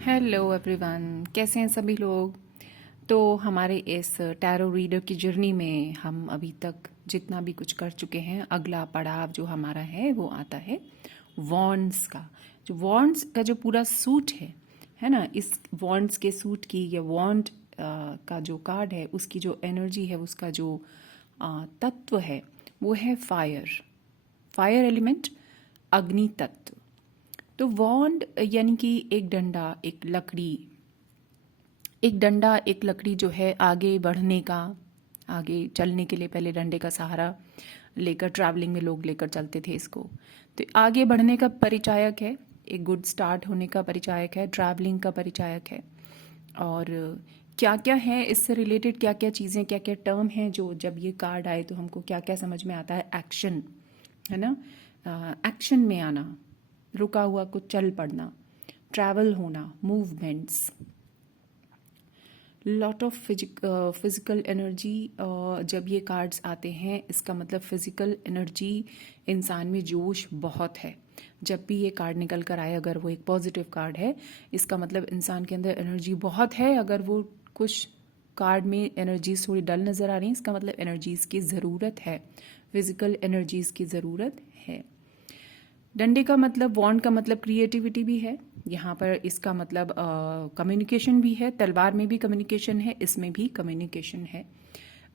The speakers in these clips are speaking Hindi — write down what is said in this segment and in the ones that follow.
हेलो एवरीवन, कैसे हैं सभी लोग। तो हमारे इस टैरो रीडर की जर्नी में हम अभी तक जितना भी कुछ कर चुके हैं, अगला पड़ाव जो हमारा है वो आता है वॉन्ड्स का। जो वॉन्ड्स का जो पूरा सूट है ना, इस वॉन्ड्स के सूट की या वॉन्ड का जो कार्ड है उसकी जो एनर्जी है, उसका जो तत्व है वो है फायर। फायर एलिमेंट, अग्नि तत्व। तो वॉन्ड यानी कि एक डंडा, एक लकड़ी, एक लकड़ी जो है आगे बढ़ने का, आगे चलने के लिए पहले डंडे का सहारा लेकर ट्रैवलिंग में लोग लेकर चलते थे इसको। तो आगे बढ़ने का परिचायक है, एक गुड स्टार्ट होने का परिचायक है, ट्रैवलिंग का परिचायक है। और क्या क्या है इससे रिलेटेड, क्या क्या चीज़ें, क्या क्या टर्म हैं जो जब ये कार्ड आए तो हमको क्या क्या समझ में आता है। एक्शन है ना, एक्शन में आना, रुका हुआ कुछ चल पड़ना, ट्रैवल होना, movements, lot of physical energy. जब ये कार्ड्स आते हैं इसका मतलब फिजिकल एनर्जी, इंसान में जोश बहुत है। जब भी ये कार्ड निकल कर आए, अगर वो एक पॉजिटिव कार्ड है, इसका मतलब इंसान के अंदर एनर्जी बहुत है। अगर वो कुछ कार्ड में एनर्जीज थोड़ी डल नज़र आ रही हैं, इसका मतलब एनर्जीज की ज़रूरत है, फिजिकल एनर्जीज की ज़रूरत है। डंडे का मतलब, वॉन्ड का मतलब क्रिएटिविटी भी है यहाँ पर। इसका मतलब कम्युनिकेशन भी है। तलवार में भी कम्युनिकेशन है, इसमें भी कम्युनिकेशन है।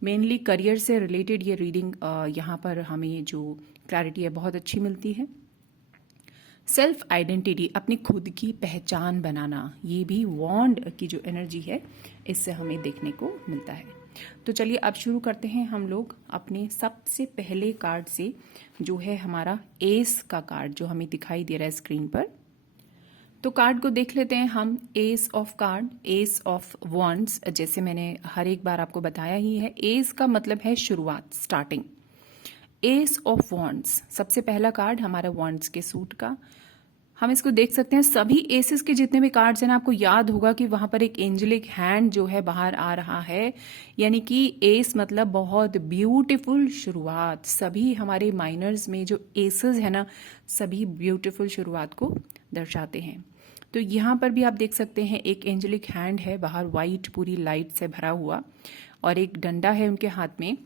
मेनली करियर से रिलेटेड ये रीडिंग यहाँ पर हमें जो क्लैरिटी है बहुत अच्छी मिलती है। सेल्फ आइडेंटिटी, अपनी खुद की पहचान बनाना, ये भी वॉन्ड की जो एनर्जी है इससे हमें देखने को मिलता है। तो चलिए अब शुरू करते हैं हम लोग अपने सबसे पहले कार्ड से, जो है हमारा एस का कार्ड जो हमें दिखाई दे रहा है स्क्रीन पर। तो कार्ड को देख लेते हैं हम। S of card, S of wands, जैसे मैंने हर एक बार आपको बताया ही है, एस का मतलब है शुरुआत, स्टार्टिंग। एस ऑफ वॉन्ड्स सबसे पहला कार्ड हमारा वॉन्ड्स के सूट का। हम इसको देख सकते हैं, सभी एसेस के जितने भी कार्ड्स हैं ना, आपको याद होगा कि वहां पर एक एंजेलिक हैंड जो है बाहर आ रहा है। यानी कि एस मतलब बहुत ब्यूटीफुल शुरुआत। सभी हमारे माइनर्स में जो एसेस है ना, सभी ब्यूटीफुल शुरुआत को दर्शाते हैं। तो यहाँ पर भी आप देख सकते हैं एक एंजेलिक हैंड है बाहर, वाइट पूरी लाइट से भरा हुआ, और एक डंडा है उनके हाथ में।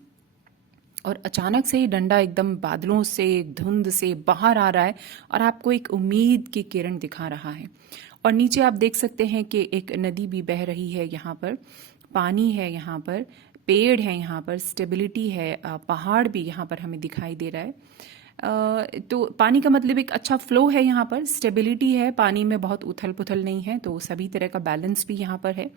और अचानक से ही डंडा एकदम बादलों से, धुंध से बाहर आ रहा है और आपको एक उम्मीद की किरण दिखा रहा है। और नीचे आप देख सकते हैं कि एक नदी भी बह रही है, यहाँ पर पानी है, यहाँ पर पेड़ है, यहाँ पर स्टेबिलिटी है, पहाड़ भी यहाँ पर हमें दिखाई दे रहा है। तो पानी का मतलब एक अच्छा फ्लो है, यहाँ पर स्टेबिलिटी है, पानी में बहुत उथल पुथल नहीं है, तो सभी तरह का बैलेंस भी यहाँ पर है।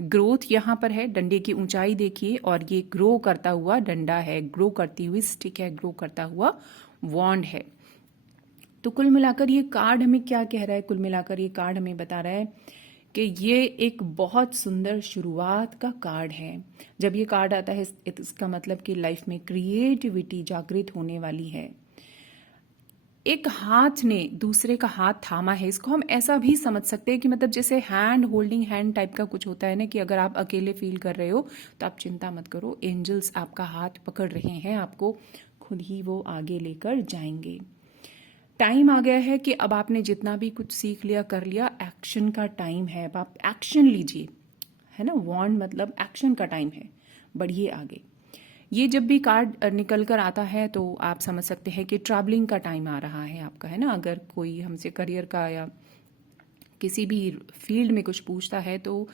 ग्रोथ यहाँ पर है, डंडे की ऊंचाई देखिए, और ये ग्रो करता हुआ डंडा है, ग्रो करती हुई स्टिक है, ग्रो करता हुआ वॉन्ड है। तो कुल मिलाकर ये कार्ड हमें क्या कह रहा है, कुल मिलाकर ये कार्ड हमें बता रहा है कि ये एक बहुत सुंदर शुरुआत का कार्ड है। जब ये कार्ड आता है इसका मतलब कि लाइफ में क्रिएटिविटी जागृत होने वाली है। एक हाथ ने दूसरे का हाथ थामा है, इसको हम ऐसा भी समझ सकते हैं कि मतलब जैसे हैंड होल्डिंग हैंड टाइप का कुछ होता है ना, कि अगर आप अकेले फील कर रहे हो तो आप चिंता मत करो, एंजल्स आपका हाथ पकड़ रहे हैं, आपको खुद ही वो आगे लेकर जाएंगे। टाइम आ गया है कि अब आपने जितना भी कुछ सीख लिया, कर लिया, एक्शन का टाइम है। अब आप एक्शन लीजिए, है ना। वॉन्ड मतलब एक्शन का टाइम है, बढ़िए आगे। ये जब भी कार्ड निकल कर आता है तो आप समझ सकते हैं कि ट्रैवलिंग का टाइम आ रहा है आपका, है ना। अगर कोई हमसे करियर का या किसी भी फील्ड में कुछ पूछता है तो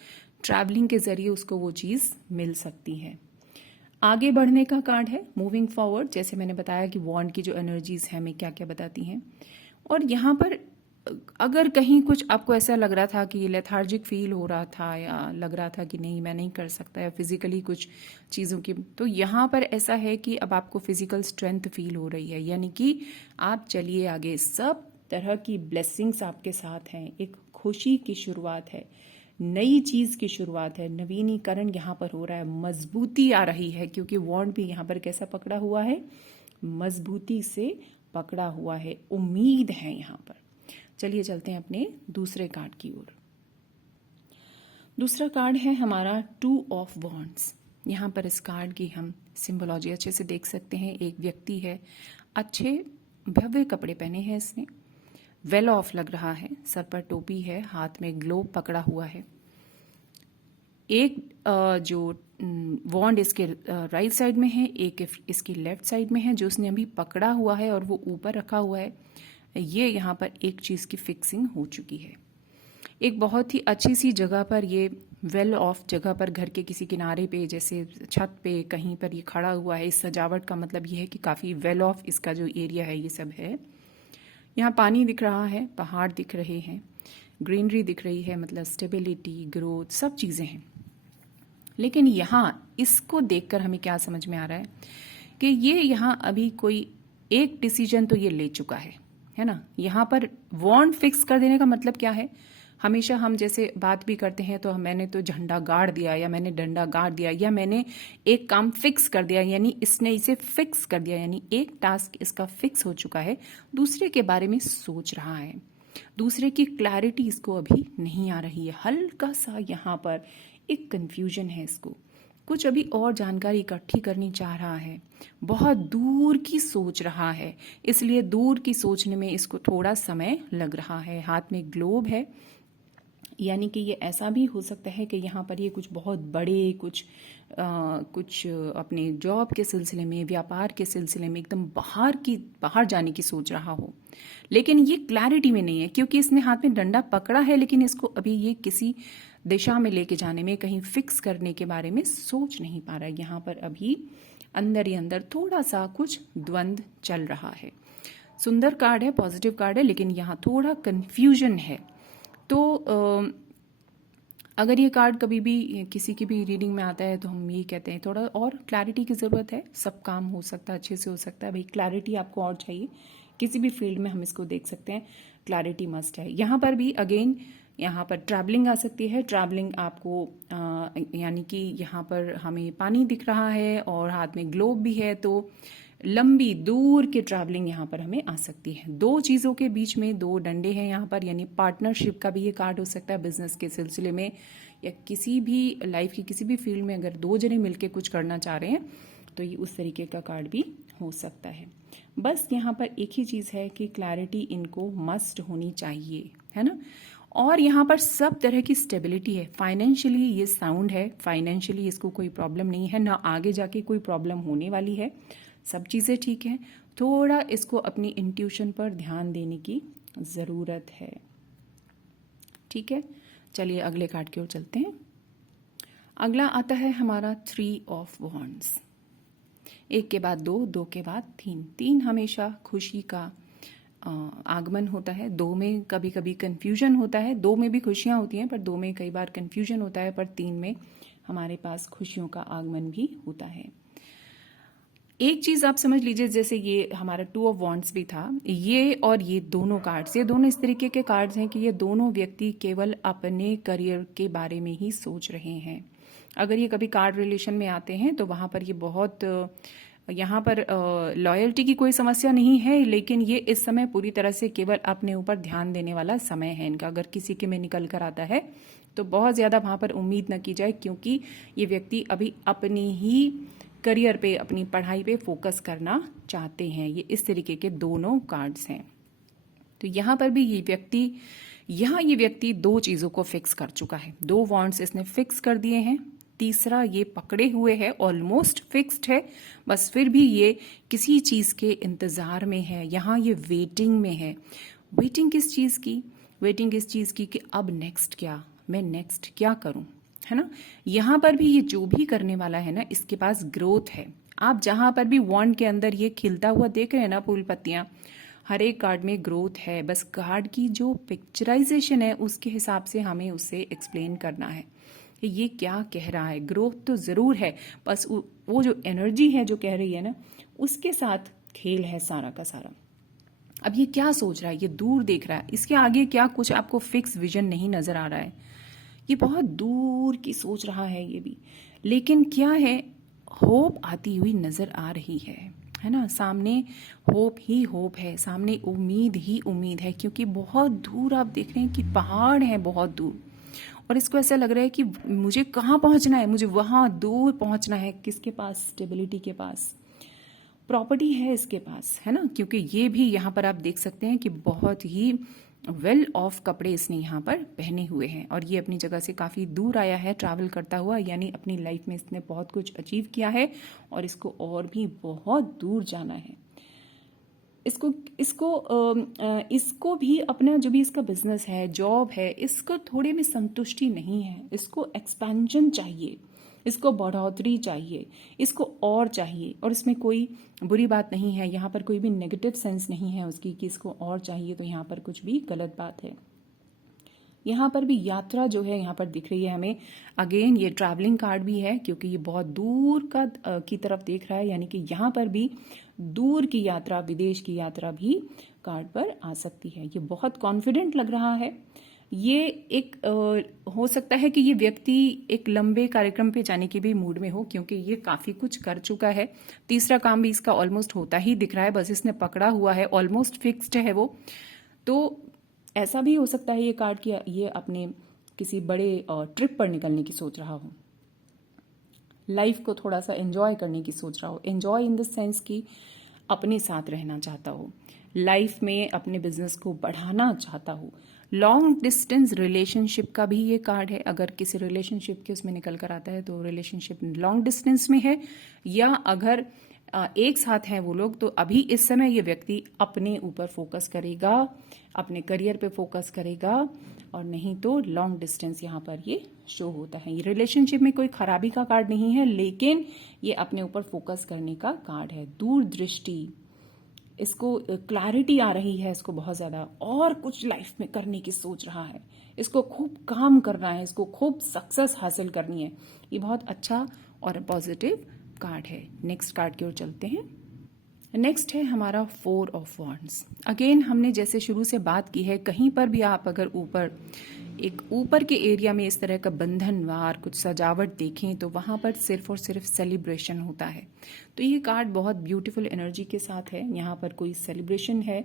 ट्रैवलिंग के जरिए उसको वो चीज़ मिल सकती है। आगे बढ़ने का कार्ड है, मूविंग फॉरवर्ड। जैसे मैंने बताया कि वॉन्ड की जो एनर्जीज हैं हमें क्या क्या बताती हैं। और यहाँ पर अगर कहीं कुछ आपको ऐसा लग रहा था कि लेथार्जिक फील हो रहा था, या लग रहा था कि नहीं मैं नहीं कर सकता, या फिजिकली कुछ चीज़ों की, तो यहाँ पर ऐसा है कि अब आपको फिजिकल स्ट्रेंथ फील हो रही है। यानी कि आप चलिए आगे, सब तरह की ब्लेसिंग्स आपके साथ हैं, एक खुशी की शुरुआत है, नई चीज की शुरुआत है, नवीनीकरण यहाँ पर हो रहा है, मजबूती आ रही है, क्योंकि वॉन्ड भी यहाँ पर कैसा पकड़ा हुआ है, मजबूती से पकड़ा हुआ है, उम्मीद है यहाँ पर। चलिए चलते हैं अपने दूसरे कार्ड की ओर। दूसरा कार्ड है हमारा टू ऑफ वॉन्ड्स। यहाँ पर इस कार्ड की हम सिंबोलॉजी अच्छे से देख सकते हैं। एक व्यक्ति है, अच्छे भव्य कपड़े पहने हैं इसने, वेल ऑफ लग रहा है, सर पर टोपी है, हाथ में ग्लोब पकड़ा हुआ है। एक जो वॉन्ड इसके राइट साइड में है, एक इसकी लेफ्ट साइड में है, जो उसने अभी पकड़ा हुआ है और वो ऊपर रखा हुआ है। ये यहाँ पर एक चीज़ की फिक्सिंग हो चुकी है। एक बहुत ही अच्छी सी जगह पर, ये वेल ऑफ जगह पर, घर के किसी किनारे पे, जैसे छत पे कहीं पर ये खड़ा हुआ है। इस सजावट का मतलब ये है कि काफ़ी वेल ऑफ इसका जो एरिया है ये सब है। यहाँ पानी दिख रहा है, पहाड़ दिख रहे हैं, ग्रीनरी दिख रही है, मतलब स्टेबिलिटी, ग्रोथ, सब चीज़ें हैं। लेकिन यहाँ इसको देखकर हमें क्या समझ में आ रहा है कि ये यहाँ अभी कोई एक डिसीजन तो ये ले चुका है ना। यहाँ पर वॉन्ड फिक्स कर देने का मतलब क्या है? हमेशा हम जैसे बात भी करते हैं तो मैंने तो झंडा गाड़ दिया, या मैंने डंडा गाड़ दिया, या मैंने एक काम फिक्स कर दिया, यानी इसने इसे फिक्स कर दिया, यानी एक टास्क इसका फिक्स हो चुका है। दूसरे के बारे में सोच रहा है, दूसरे की क्लैरिटी इसको अभी नहीं आ रही है। हल्का सा यहाँ पर एक कंफ्यूजन है, इसको कुछ अभी और जानकारी इकट्ठी करनी चाह रहा है, बहुत दूर की सोच रहा है, इसलिए दूर की सोचने में इसको थोड़ा समय लग रहा है। हाथ में ग्लोब है, यानी कि ये ऐसा भी हो सकता है कि यहाँ पर ये कुछ बहुत बड़े कुछ अपने जॉब के सिलसिले में, व्यापार के सिलसिले में एकदम बाहर जाने की सोच रहा हो। लेकिन ये क्लैरिटी में नहीं है, क्योंकि इसने हाथ में डंडा पकड़ा है, लेकिन इसको अभी ये किसी दिशा में लेके जाने में, कहीं फिक्स करने के बारे में सोच नहीं पा रहा है। यहाँ पर अभी अंदर ही अंदर थोड़ा सा कुछ द्वंद्व चल रहा है। सुंदर कार्ड है, पॉजिटिव कार्ड है, लेकिन यहाँ थोड़ा कंफ्यूजन है। तो अगर ये कार्ड कभी भी किसी की भी रीडिंग में आता है तो हम ये कहते हैं थोड़ा और क्लैरिटी की ज़रूरत है। सब काम हो सकता है, अच्छे से हो सकता है, भाई क्लैरिटी आपको और चाहिए। किसी भी फील्ड में हम इसको देख सकते हैं, क्लैरिटी मस्ट है। यहाँ पर भी अगेन यहाँ पर ट्रैवलिंग आ सकती है। ट्रैवलिंग आपको यानी कि यहाँ पर हमें पानी दिख रहा है और हाथ में ग्लोब भी है, तो लंबी दूर की ट्रैवलिंग यहाँ पर हमें आ सकती है। दो चीज़ों के बीच में दो डंडे हैं यहाँ पर, यानी पार्टनरशिप का भी ये कार्ड हो सकता है बिजनेस के सिलसिले में, या किसी भी लाइफ की किसी भी फील्ड में अगर दो जने मिलके कुछ करना चाह रहे हैं तो ये उस तरीके का कार्ड भी हो सकता है। बस यहाँ पर एक ही चीज़ है कि क्लैरिटी इनको मस्ट होनी चाहिए, है ना। और यहाँ पर सब तरह की स्टेबिलिटी है। फाइनेंशियली ये साउंड है, फाइनेंशियली इसको कोई प्रॉब्लम नहीं है, ना आगे जाके कोई प्रॉब्लम होने वाली है, सब चीज़ें ठीक हैं। थोड़ा इसको अपनी इंट्यूशन पर ध्यान देने की ज़रूरत है। ठीक है, चलिए अगले कार्ड की ओर चलते हैं। अगला आता है हमारा 3 ऑफ वॉन्ड्स। एक के बाद दो, दो के बाद तीन। तीन हमेशा खुशी का आगमन होता है। दो में कभी कभी कंफ्यूजन होता है, दो में भी खुशियां होती हैं पर दो में कई बार कंफ्यूजन होता है, पर तीन में हमारे पास खुशियों का आगमन भी होता है। एक चीज आप समझ लीजिए, जैसे ये हमारा 2 ऑफ वॉन्ड्स भी था, ये और ये दोनों कार्ड्स, ये दोनों इस तरीके के कार्ड्स हैं कि ये दोनों व्यक्ति केवल अपने करियर के बारे में ही सोच रहे हैं। अगर ये कभी कार्ड रिलेशन में आते हैं तो वहां पर ये बहुत, यहाँ पर लॉयल्टी की कोई समस्या नहीं है, लेकिन ये इस समय पूरी तरह से केवल अपने ऊपर ध्यान देने वाला समय है इनका। अगर किसी के में निकल कर आता है तो बहुत ज़्यादा वहाँ पर उम्मीद न की जाए, क्योंकि ये व्यक्ति अभी अपनी ही करियर पे, अपनी पढ़ाई पे फोकस करना चाहते हैं। ये इस तरीके के दोनों कार्ड्स हैं। तो यहाँ पर भी ये व्यक्ति दो चीज़ों को फिक्स कर चुका है। 2 वॉन्ड्स इसने फिक्स कर दिए हैं, तीसरा ये पकड़े हुए है, ऑलमोस्ट फिक्स्ड है, बस फिर भी ये किसी चीज़ के इंतज़ार में है। यहाँ ये वेटिंग में है। वेटिंग किस चीज़ की? वेटिंग इस चीज़ की कि अब नेक्स्ट क्या, मैं नेक्स्ट क्या करूँ, है ना। यहाँ पर भी ये जो भी करने वाला है ना, इसके पास ग्रोथ है। आप जहाँ पर भी वॉन्ड के अंदर ये खिलता हुआ देख रहे हैं ना, फूल पत्तियाँ, हर एक कार्ड में ग्रोथ है। बस कार्ड की जो पिक्चराइजेशन है उसके हिसाब से हमें उसे एक्सप्लेन करना है कि ये क्या कह रहा है। ग्रोथ तो ज़रूर है, बस वो जो एनर्जी है जो कह रही है ना, उसके साथ खेल है सारा का सारा। अब ये क्या सोच रहा है, ये दूर देख रहा है, इसके आगे क्या कुछ आपको फिक्स विजन नहीं नज़र आ रहा है। ये बहुत दूर की सोच रहा है ये भी, लेकिन क्या है, होप आती हुई नज़र आ रही है ना। सामने होप ही होप है, सामने उम्मीद ही उम्मीद है, क्योंकि बहुत दूर आप देख रहे हैं कि पहाड़ है बहुत दूर, और इसको ऐसा लग रहा है कि मुझे कहाँ पहुँचना है, मुझे वहाँ दूर पहुँचना है। किसके पास? स्टेबिलिटी के पास। प्रॉपर्टी है इसके पास, है ना, क्योंकि ये भी यहाँ पर आप देख सकते हैं कि बहुत ही वेल ऑफ कपड़े इसने यहाँ पर पहने हुए हैं और ये अपनी जगह से काफ़ी दूर आया है ट्रैवल करता हुआ, यानी अपनी लाइफ में इसने बहुत कुछ अचीव किया है और इसको और भी बहुत दूर जाना है। इसको इसको इसको भी अपना जो भी इसका बिजनेस है, जॉब है, इसको थोड़े में संतुष्टि नहीं है, इसको एक्सपेंशन चाहिए, इसको बढ़ोतरी चाहिए, इसको और चाहिए। और इसमें कोई बुरी बात नहीं है, यहाँ पर कोई भी नेगेटिव सेंस नहीं है उसकी कि इसको और चाहिए, तो यहाँ पर कुछ भी गलत बात है। यहाँ पर भी यात्रा जो है यहाँ पर दिख रही है हमें, अगेन ये ट्रैवलिंग कार्ड भी है क्योंकि ये बहुत दूर का की तरफ देख रहा है, यानी कि यहाँ पर भी दूर की यात्रा, विदेश की यात्रा भी कार्ड पर आ सकती है। ये बहुत कॉन्फिडेंट लग रहा है। ये एक हो सकता है कि ये व्यक्ति एक लंबे कार्यक्रम पे जाने के भी मूड में हो क्योंकि ये काफी कुछ कर चुका है। तीसरा काम भी इसका ऑलमोस्ट होता ही दिख रहा है, बस इसने पकड़ा हुआ है, ऑलमोस्ट फिक्स्ड है वो। तो ऐसा भी हो सकता है ये कार्ड कि ये अपने किसी बड़े ट्रिप पर निकलने की सोच रहा हो, लाइफ को थोड़ा सा एंजॉय करने की सोच रहा हो। एंजॉय इन द सेंस कि अपने साथ रहना चाहता हो, लाइफ में अपने बिजनेस को बढ़ाना चाहता हो। लॉन्ग डिस्टेंस रिलेशनशिप का भी ये कार्ड है, अगर किसी रिलेशनशिप के उसमें निकल कर आता है तो रिलेशनशिप लॉन्ग डिस्टेंस में है, या अगर एक साथ हैं वो लोग तो अभी इस समय ये व्यक्ति अपने ऊपर फोकस करेगा, अपने करियर पे फोकस करेगा, और नहीं तो लॉन्ग डिस्टेंस यहाँ पर ये शो होता है। ये रिलेशनशिप में कोई खराबी का कार्ड नहीं है, लेकिन ये अपने ऊपर फोकस करने का कार्ड है, दूरदृष्टि, इसको क्लैरिटी आ रही है, इसको बहुत ज्यादा और कुछ लाइफ में करने की सोच रहा है, इसको खूब काम करना है, इसको खूब सक्सेस हासिल करनी है। ये बहुत अच्छा और पॉजिटिव कार्ड है। नेक्स्ट कार्ड की ओर चलते हैं। नेक्स्ट है हमारा 4 ऑफ वॉन्ड्स। अगेन हमने जैसे शुरू से बात की है, कहीं पर भी आप अगर ऊपर के एरिया में इस तरह का बंधनवार कुछ सजावट देखें तो वहां पर सिर्फ और सिर्फ सेलिब्रेशन होता है। तो ये कार्ड बहुत ब्यूटीफुल एनर्जी के साथ है। यहाँ पर कोई सेलिब्रेशन है,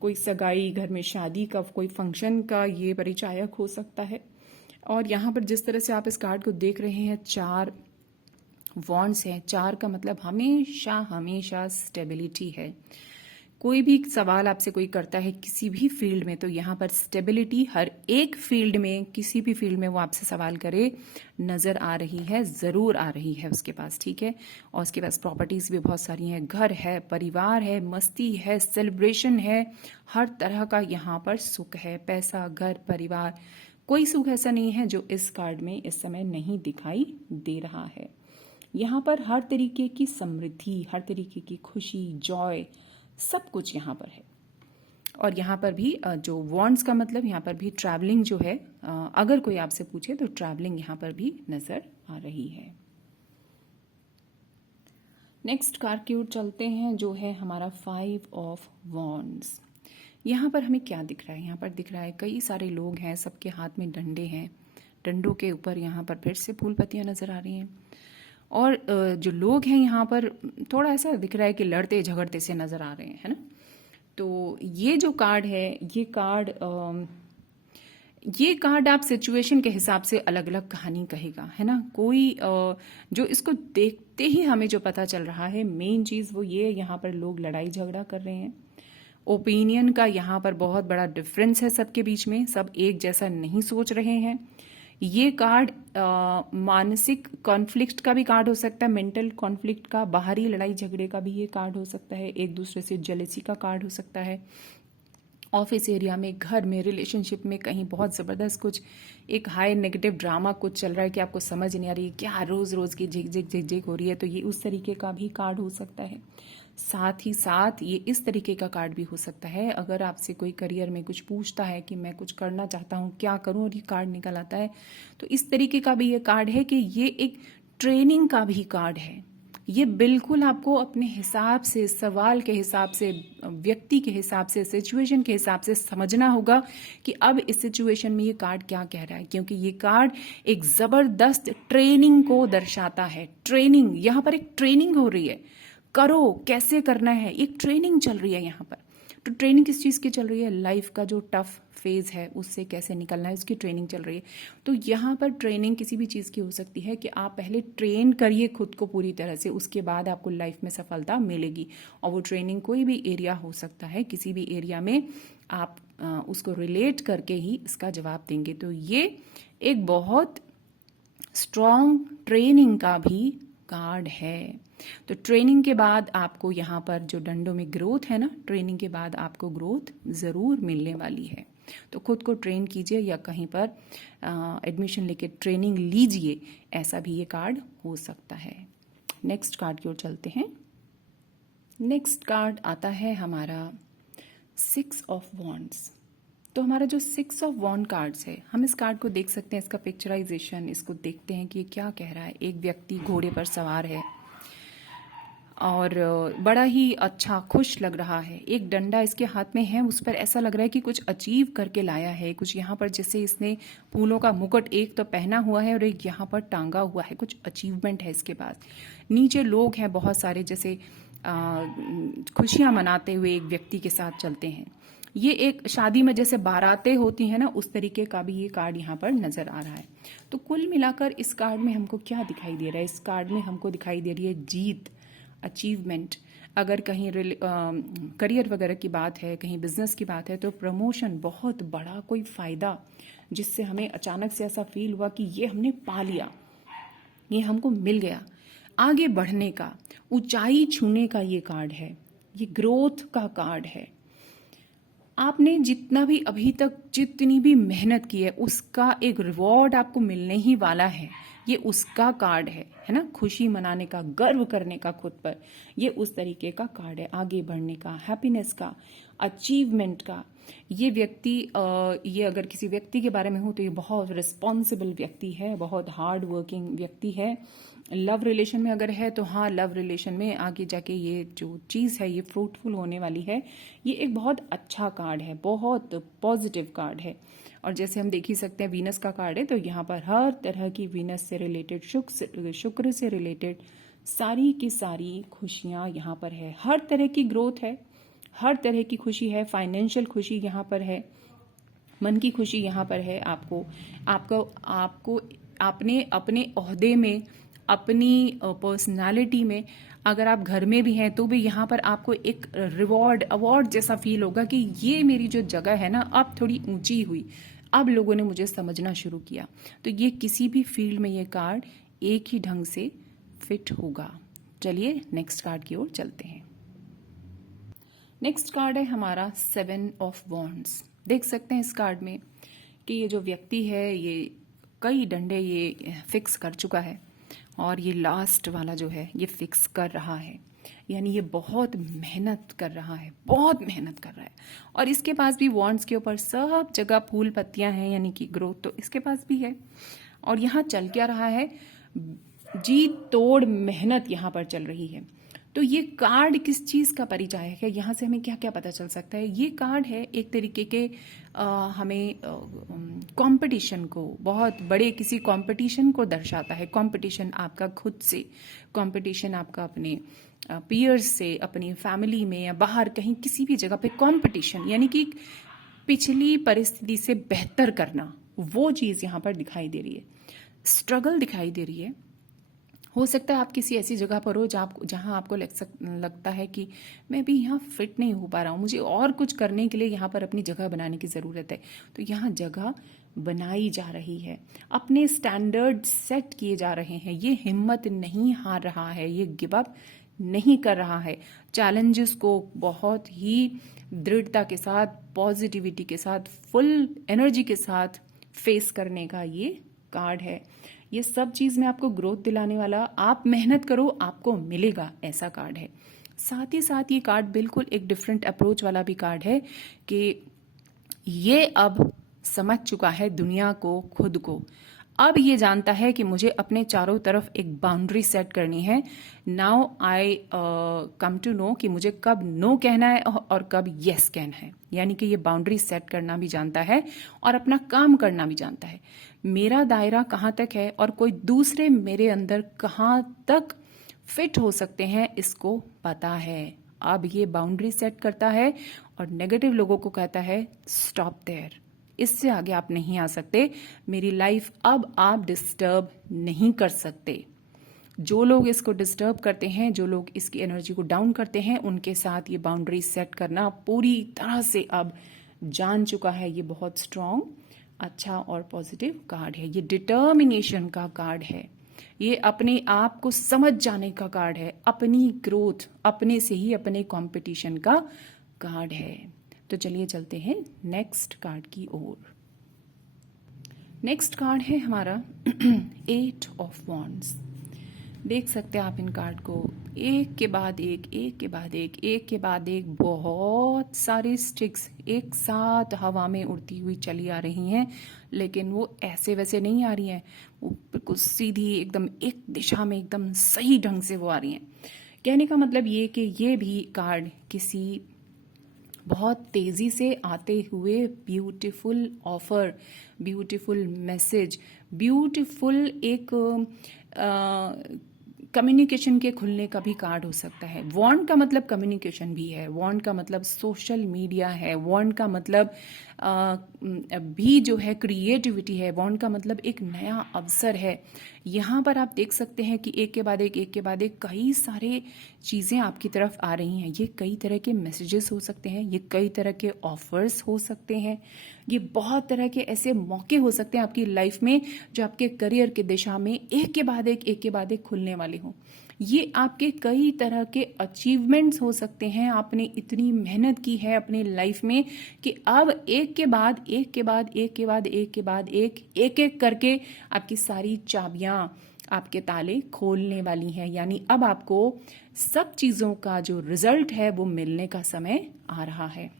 कोई सगाई, घर में शादी का कोई फंक्शन का ये परिचायक हो सकता है। और यहाँ पर जिस तरह से आप इस कार्ड को देख रहे हैं, 4 वॉन्ड्स हैं। 4 का मतलब हमेशा हमेशा स्टेबिलिटी है। कोई भी सवाल आपसे कोई करता है किसी भी फील्ड में, तो यहाँ पर स्टेबिलिटी हर एक फील्ड में, किसी भी फील्ड में वो आपसे सवाल करे, नजर आ रही है, जरूर आ रही है उसके पास, ठीक है। और उसके पास प्रॉपर्टीज भी बहुत सारी हैं, घर है, परिवार है, मस्ती है, सेलिब्रेशन है, हर तरह का यहाँ पर सुख है, पैसा, घर, परिवार, कोई सुख ऐसा नहीं है जो इस कार्ड में इस समय नहीं दिखाई दे रहा है। यहाँ पर हर तरीके की समृद्धि, हर तरीके की खुशी, जॉय, सब कुछ यहाँ पर है। और यहाँ पर भी जो वॉन्ड्स का मतलब, यहाँ पर भी ट्रैवलिंग जो है, अगर कोई आपसे पूछे तो ट्रैवलिंग यहाँ पर भी नजर आ रही है। नेक्स्ट कार्ड की ओर चलते हैं, जो है हमारा 5 ऑफ वॉन्ड्स। यहाँ पर हमें क्या दिख रहा है? यहाँ पर दिख रहा है कई सारे लोग हैं, सबके हाथ में डंडे हैं, डंडों के ऊपर यहाँ पर फिर से फूल पत्तियां नजर आ रही हैं। और जो लोग हैं यहाँ पर थोड़ा ऐसा दिख रहा है कि लड़ते झगड़ते से नजर आ रहे हैं, है ना। तो ये जो कार्ड है, ये कार्ड आप सिचुएशन के हिसाब से अलग अलग कहानी कहेगा, है ना। कोई जो इसको देखते ही हमें जो पता चल रहा है, मेन चीज वो ये, यहाँ पर लोग लड़ाई झगड़ा कर रहे हैं। ओपिनियन का यहाँ पर बहुत बड़ा डिफरेंस है सबके बीच में, सब एक जैसा नहीं सोच रहे हैं। ये कार्ड मानसिक कॉन्फ्लिक्ट का भी कार्ड हो सकता है, मेंटल कॉन्फ्लिक्ट का, बाहरी लड़ाई झगड़े का भी ये कार्ड हो सकता है, एक दूसरे से जेलसी का कार्ड हो सकता है, ऑफिस एरिया में, घर में, रिलेशनशिप में कहीं बहुत जबरदस्त कुछ एक हाई नेगेटिव ड्रामा कुछ चल रहा है कि आपको समझ नहीं आ रही है क्या रोज रोज की झिक झिक झिक झिक हो रही है, तो ये उस तरीके का भी कार्ड हो सकता है। साथ ही साथ ये इस तरीके का कार्ड भी हो सकता है, अगर आपसे कोई करियर में कुछ पूछता है कि मैं कुछ करना चाहता हूँ, क्या करूँ, और ये कार्ड निकल आता है, तो इस तरीके का भी ये कार्ड है कि ये एक ट्रेनिंग का भी कार्ड है। ये बिल्कुल आपको अपने हिसाब से, सवाल के हिसाब से, व्यक्ति के हिसाब से, सिचुएशन के हिसाब से समझना होगा कि अब इस सिचुएशन में ये कार्ड क्या कह रहा है, क्योंकि ये कार्ड एक जबरदस्त ट्रेनिंग को दर्शाता है। ट्रेनिंग, यहाँ पर एक ट्रेनिंग हो रही है, करो, कैसे करना है, एक ट्रेनिंग चल रही है यहाँ पर। तो ट्रेनिंग किस चीज की चल रही है? लाइफ का जो टफ फेज़ है उससे कैसे निकलना है, उसकी ट्रेनिंग चल रही है। तो यहाँ पर ट्रेनिंग किसी भी चीज़ की हो सकती है कि आप पहले ट्रेन करिए खुद को पूरी तरह से, उसके बाद आपको लाइफ में सफलता मिलेगी। और वो ट्रेनिंग कोई भी एरिया हो सकता है, किसी भी एरिया में आप उसको रिलेट करके ही इसका जवाब देंगे। तो ये एक बहुत स्ट्रॉन्ग ट्रेनिंग का भी कार्ड है। तो ट्रेनिंग के बाद आपको यहाँ पर जो डंडों में ग्रोथ है ना, ट्रेनिंग के बाद आपको ग्रोथ ज़रूर मिलने वाली है। तो खुद को ट्रेन कीजिए या कहीं पर एडमिशन लेके ट्रेनिंग लीजिए, ऐसा भी ये कार्ड हो सकता है। नेक्स्ट कार्ड की ओर चलते हैं। नेक्स्ट कार्ड आता है हमारा 6 ऑफ वॉन्ड्स। तो हमारा जो 6 ऑफ वॉन्ड कार्ड्स है, हम इस कार्ड को देख सकते हैं, इसका पिक्चराइजेशन, इसको देखते हैं कि ये क्या कह रहा है। एक व्यक्ति घोड़े पर सवार है और बड़ा ही अच्छा खुश लग रहा है। एक डंडा इसके हाथ में है, उस पर ऐसा लग रहा है कि कुछ अचीव करके लाया है। कुछ यहाँ पर जैसे इसने फूलों का मुकुट एक तो पहना हुआ है और एक यहाँ पर टांगा हुआ है, कुछ अचीवमेंट है इसके पास। नीचे लोग हैं बहुत सारे, जैसे खुशियाँ मनाते हुए एक व्यक्ति के साथ चलते हैं। ये एक शादी में जैसे बारातें होती हैं ना, उस तरीके का भी ये कार्ड यहाँ पर नजर आ रहा है। तो कुल मिलाकर इस कार्ड में हमको क्या दिखाई दे रहा है? इस कार्ड में हमको दिखाई दे रही है जीत, अचीवमेंट। अगर कहीं करियर वगैरह की बात है, कहीं बिजनेस की बात है, तो प्रमोशन, बहुत बड़ा कोई फायदा जिससे हमें अचानक से ऐसा फील हुआ कि ये हमने पा लिया, ये हमको मिल गया। आगे बढ़ने का, ऊंचाई छूने का ये कार्ड है, ये ग्रोथ का कार्ड है। आपने जितना भी अभी तक जितनी भी मेहनत की है उसका एक रिवॉर्ड आपको मिलने ही वाला है। ये उसका कार्ड है ना, खुशी मनाने का, गर्व करने का खुद पर, ये उस तरीके का कार्ड है। आगे बढ़ने का, हैप्पीनेस का, अचीवमेंट का। ये व्यक्ति ये अगर किसी व्यक्ति के बारे में हो तो ये बहुत रिस्पॉन्सिबल व्यक्ति है, बहुत हार्ड वर्किंग व्यक्ति है। लव रिलेशन में अगर है तो हाँ, लव रिलेशन में आगे जाके ये जो चीज़ है ये फ्रूटफुल होने वाली है। ये एक बहुत अच्छा कार्ड है, बहुत पॉजिटिव कार्ड है। और जैसे हम देख ही सकते हैं वीनस का कार्ड है, तो यहाँ पर हर तरह की वीनस से रिलेटेड, शुक्र से रिलेटेड सारी की सारी खुशियाँ यहाँ पर है। हर तरह की ग्रोथ है, हर तरह की खुशी है। फाइनेंशियल खुशी यहाँ पर है, मन की खुशी यहाँ पर है। आपको आपको आपको आपने अपने ओहदे में, अपनी पर्सनालिटी में, अगर आप घर में भी हैं तो भी यहाँ पर आपको एक रिवॉर्ड, अवार्ड जैसा फील होगा कि ये मेरी जो जगह है ना अब थोड़ी ऊंची हुई, अब लोगों ने मुझे समझना शुरू किया। तो ये किसी भी फील्ड में ये कार्ड एक ही ढंग से फिट होगा। चलिए नेक्स्ट कार्ड की ओर चलते हैं। नेक्स्ट कार्ड है हमारा 7 ऑफ वॉन्ड्स। देख सकते हैं इस कार्ड में कि ये जो व्यक्ति है ये कई डंडे ये फिक्स कर चुका है और ये लास्ट वाला जो है ये फिक्स कर रहा है। यानी ये बहुत मेहनत कर रहा है, बहुत मेहनत कर रहा है। और इसके पास भी वॉन्ड्स के ऊपर सब जगह फूल पत्तियां हैं, यानी कि ग्रोथ तो इसके पास भी है। और यहाँ चल क्या रहा है? जी तोड़ मेहनत यहाँ पर चल रही है। तो ये कार्ड किस चीज़ का परिचायक है? यहाँ से हमें क्या क्या पता चल सकता है? ये कार्ड है एक तरीके के हमें कंपटीशन को, बहुत बड़े किसी कंपटीशन को दर्शाता है। कंपटीशन आपका खुद से, कंपटीशन आपका अपने पीयर्स से, अपनी फैमिली में या बाहर कहीं किसी भी जगह पे कंपटीशन, यानी कि पिछली परिस्थिति से बेहतर करना, वो चीज़ यहाँ पर दिखाई दे रही है। स्ट्रगल दिखाई दे रही है। हो सकता है आप किसी ऐसी जगह पर हो जहाँ आपको लगता है कि मैं भी यहाँ फिट नहीं हो पा रहा हूँ, मुझे और कुछ करने के लिए यहाँ पर अपनी जगह बनाने की ज़रूरत है। तो यहाँ जगह बनाई जा रही है, अपने स्टैंडर्ड सेट किए जा रहे हैं। ये हिम्मत नहीं हार रहा है, ये गिव अप नहीं कर रहा है। चैलेंजेस को बहुत ही दृढ़ता के साथ, पॉजिटिविटी के साथ, फुल एनर्जी के साथ फेस करने का ये कार्ड है। ये सब चीज़ में आपको ग्रोथ दिलाने वाला, आप मेहनत करो आपको मिलेगा, ऐसा कार्ड है। साथ ही साथ ये कार्ड बिल्कुल एक डिफरेंट अप्रोच वाला भी कार्ड है कि ये अब समझ चुका है दुनिया को, खुद को। अब ये जानता है कि मुझे अपने चारों तरफ एक बाउंड्री सेट करनी है। Now I come to know कि मुझे कब नो कहना है और कब यस कहना है। यानी कि ये बाउंड्री सेट करना भी जानता है और अपना काम करना भी जानता है। मेरा दायरा कहाँ तक है और कोई दूसरे मेरे अंदर कहाँ तक फिट हो सकते हैं, इसको पता है। अब ये बाउंड्री सेट करता है और नेगेटिव लोगों को कहता है स्टॉप देयर, इससे आगे आप नहीं आ सकते, मेरी लाइफ अब आप डिस्टर्ब नहीं कर सकते। जो लोग इसको डिस्टर्ब करते हैं, जो लोग इसकी एनर्जी को डाउन करते हैं, उनके साथ ये बाउंड्री सेट करना पूरी तरह से अब जान चुका है। ये बहुत स्ट्रांग, अच्छा और पॉजिटिव कार्ड है। ये डिटर्मिनेशन का कार्ड है, ये अपने आप को समझ जाने का कार्ड है, अपनी ग्रोथ, अपने से ही अपने कंपटीशन का कार्ड है। तो चलिए चलते हैं नेक्स्ट कार्ड की ओर। नेक्स्ट कार्ड है हमारा 8 ऑफ वॉन्ड्स। देख सकते हैं आप इन कार्ड को, एक के बाद एक, एक के बाद एक, एक के बाद एक, बहुत सारी स्टिक्स एक साथ हवा में उड़ती हुई चली आ रही हैं, लेकिन वो ऐसे वैसे नहीं आ रही हैं, वो बिल्कुल सीधी एकदम एक दिशा में एकदम सही ढंग से वो आ रही हैं। कहने का मतलब ये कि ये भी कार्ड किसी बहुत तेज़ी से आते हुए beautiful offer, beautiful message, beautiful एक कम्युनिकेशन के खुलने का भी कार्ड हो सकता है। वॉन्ड का मतलब कम्युनिकेशन भी है, वॉन्ड का मतलब सोशल मीडिया है, वॉन्ड का मतलब भी जो है क्रिएटिविटी है, वॉन्ड का मतलब एक नया अवसर है। यहाँ पर आप देख सकते हैं कि एक के बाद एक के बाद एक कई सारे चीज़ें आपकी तरफ आ रही हैं। ये कई तरह के मैसेजेस हो सकते हैं, ये कई तरह के ऑफर्स हो सकते हैं, ये बहुत तरह के ऐसे मौके हो सकते हैं आपकी लाइफ में जो आपके करियर की दिशा में एक के बाद एक खुलने वाले हों। ये आपके कई तरह के अचीवमेंट्स हो सकते हैं। आपने इतनी मेहनत की है अपने लाइफ में कि अब एक के बाद एक के बाद एक के बाद एक के बाद एक एक करके आपकी सारी चाबियां, आपके ताले खोलने वाली हैं। यानी अब आपको सब चीज़ों का जो रिजल्ट है वो मिलने का समय आ रहा है।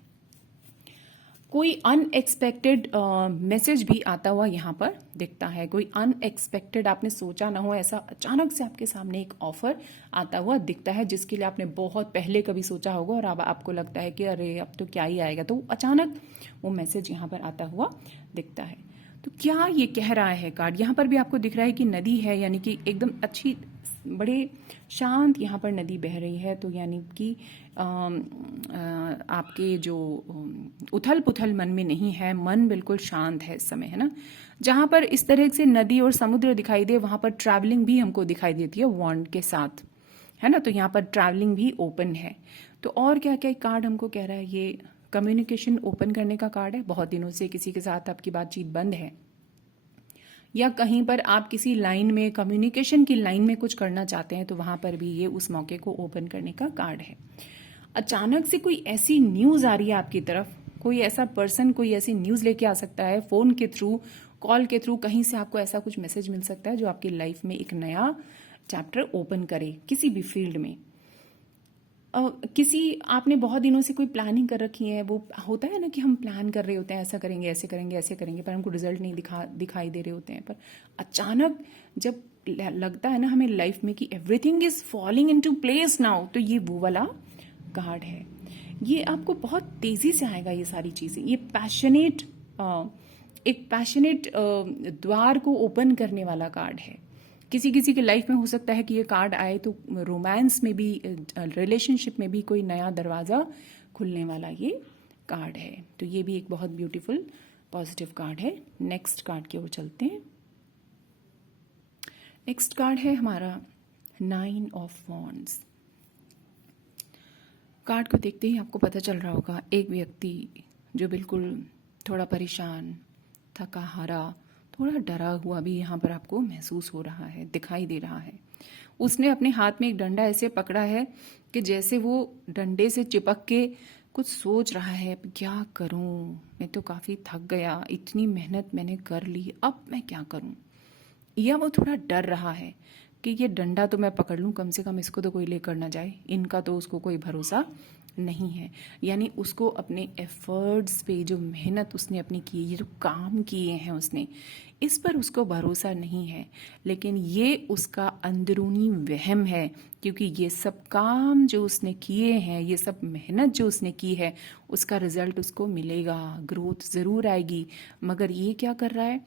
कोई अनएक्सपेक्टेड मैसेज भी आता हुआ यहाँ पर दिखता है। कोई अनएक्सपेक्टेड, आपने सोचा ना हो, ऐसा अचानक से आपके सामने एक ऑफर आता हुआ दिखता है जिसके लिए आपने बहुत पहले कभी सोचा होगा और अब आपको लगता है कि अरे अब तो क्या ही आएगा, तो अचानक वो मैसेज यहाँ पर आता हुआ दिखता है। तो क्या ये कह रहा है कार्ड? यहाँ पर भी आपको दिख रहा है कि नदी है, यानी कि एकदम अच्छी, बड़े शांत यहाँ पर नदी बह रही है। तो यानी कि आपके जो उथल पुथल मन में नहीं है, मन बिल्कुल शांत है इस समय, है ना। जहाँ पर इस तरह से नदी और समुद्र दिखाई दे, वहाँ पर ट्रैवलिंग भी हमको दिखाई देती है वॉन्ड के साथ, है ना। तो यहाँ पर ट्रैवलिंग भी ओपन है। तो और क्या क्या कार्ड हमको कह रहा है? ये कम्युनिकेशन ओपन करने का कार्ड है। बहुत दिनों से किसी के साथ आपकी बातचीत बंद है, या कहीं पर आप किसी लाइन में, कम्युनिकेशन की लाइन में कुछ करना चाहते हैं, तो वहां पर भी ये उस मौके को ओपन करने का कार्ड है। अचानक से कोई ऐसी न्यूज आ रही है आपकी तरफ, कोई ऐसा पर्सन कोई ऐसी न्यूज लेके आ सकता है, फोन के थ्रू, कॉल के थ्रू, कहीं से आपको ऐसा कुछ मैसेज मिल सकता है जो आपकी लाइफ में एक नया चैप्टर ओपन करे किसी भी फील्ड में। किसी, आपने बहुत दिनों से कोई प्लानिंग कर रखी है, वो होता है ना कि हम प्लान कर रहे होते हैं, ऐसा करेंगे, ऐसे करेंगे, ऐसे करेंगे, पर हमको रिजल्ट नहीं दिखाई दे रहे होते हैं। पर अचानक जब लगता है ना हमें लाइफ में कि everything is falling into place now, तो ये वो वाला कार्ड है। ये आपको बहुत तेजी से आएगा ये सारी चीजें। ये पैशनेट, एक पैशनेट द्वार को ओपन करने वाला कार्ड है। किसी किसी के लाइफ में हो सकता है कि ये कार्ड आए तो रोमांस में भी, रिलेशनशिप में भी कोई नया दरवाज़ा खुलने वाला ये कार्ड है। तो ये भी एक बहुत ब्यूटीफुल पॉजिटिव कार्ड है। नेक्स्ट कार्ड की ओर चलते हैं। नेक्स्ट कार्ड है हमारा 9 ऑफ वॉन्ड्स। कार्ड को देखते ही आपको पता चल रहा होगा, एक व्यक्ति जो बिल्कुल थोड़ा परेशान, थका हारा, थोड़ा डरा हुआ भी यहाँ पर आपको महसूस हो रहा है, दिखाई दे रहा है। उसने अपने हाथ में एक डंडा ऐसे पकड़ा है कि जैसे वो डंडे से चिपक के कुछ सोच रहा है, क्या करूं, मैं तो काफ़ी थक गया, इतनी मेहनत मैंने कर ली, अब मैं क्या करूं। या वो थोड़ा डर रहा है कि ये डंडा तो मैं पकड़ लूं, कम से कम इसको तो कोई लेकर ना जाए, इनका तो उसको कोई भरोसा नहीं है। यानी उसको अपने एफर्ट्स पे, जो मेहनत उसने अपनी की, ये जो काम किए हैं उसने, इस पर उसको भरोसा नहीं है। लेकिन ये उसका अंदरूनी वहम है, क्योंकि ये सब काम जो उसने किए हैं, ये सब मेहनत जो उसने की है, उसका रिजल्ट उसको मिलेगा, ग्रोथ ज़रूर आएगी। मगर ये क्या कर रहा है,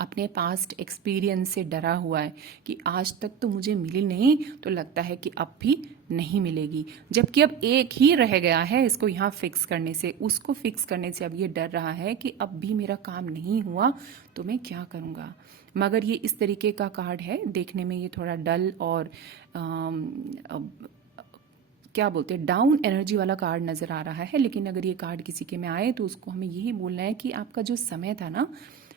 अपने पास्ट एक्सपीरियंस से डरा हुआ है कि आज तक तो मुझे मिली नहीं, तो लगता है कि अब भी नहीं मिलेगी, जबकि अब एक ही रह गया है इसको यहाँ फिक्स करने से, उसको फिक्स करने से अब ये डर रहा है कि अब भी मेरा काम नहीं हुआ तो मैं क्या करूँगा। मगर ये इस तरीके का कार्ड है, देखने में ये थोड़ा डल और क्या बोलते हैं डाउन एनर्जी वाला कार्ड नज़र आ रहा है। लेकिन अगर ये कार्ड किसी के में आए तो उसको हमें यही बोलना है कि आपका जो समय था ना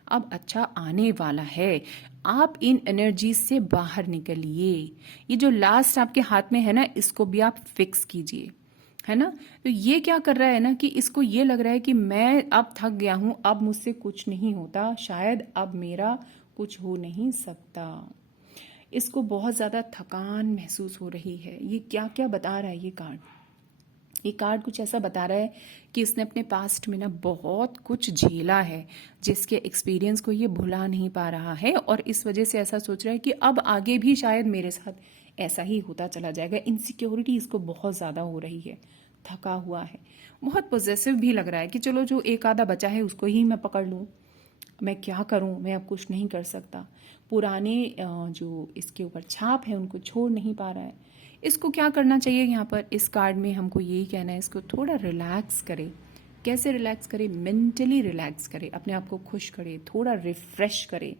अब अच्छा आने वाला है, आप इन एनर्जी से बाहर निकलिए। ये जो लास्ट आपके हाथ में है ना, इसको भी आप फिक्स कीजिए, है ना। तो ये क्या कर रहा है ना कि इसको ये लग रहा है कि मैं अब थक गया हूं, अब मुझसे कुछ नहीं होता, शायद अब मेरा कुछ हो नहीं सकता। इसको बहुत ज़्यादा थकान महसूस हो रही है। ये क्या क्या बता रहा है ये कार्ड? ये कार्ड कुछ ऐसा बता रहा है कि इसने अपने पास्ट में ना बहुत कुछ झेला है, जिसके एक्सपीरियंस को ये भुला नहीं पा रहा है, और इस वजह से ऐसा सोच रहा है कि अब आगे भी शायद मेरे साथ ऐसा ही होता चला जाएगा। इनसिक्योरिटी इसको बहुत ज़्यादा हो रही है, थका हुआ है, बहुत पॉजेसिव भी लग रहा है कि चलो जो एक आधा बचा है उसको ही मैं पकड़ लूँ, मैं क्या करूं, मैं अब कुछ नहीं कर सकता। पुराने जो इसके ऊपर छाप है उनको छोड़ नहीं पा रहा है। इसको क्या करना चाहिए यहाँ पर इस कार्ड में हमको यही कहना है, इसको थोड़ा रिलैक्स करे। कैसे रिलैक्स करे? मेंटली रिलैक्स करे, अपने आप को खुश करे, थोड़ा रिफ्रेश करे,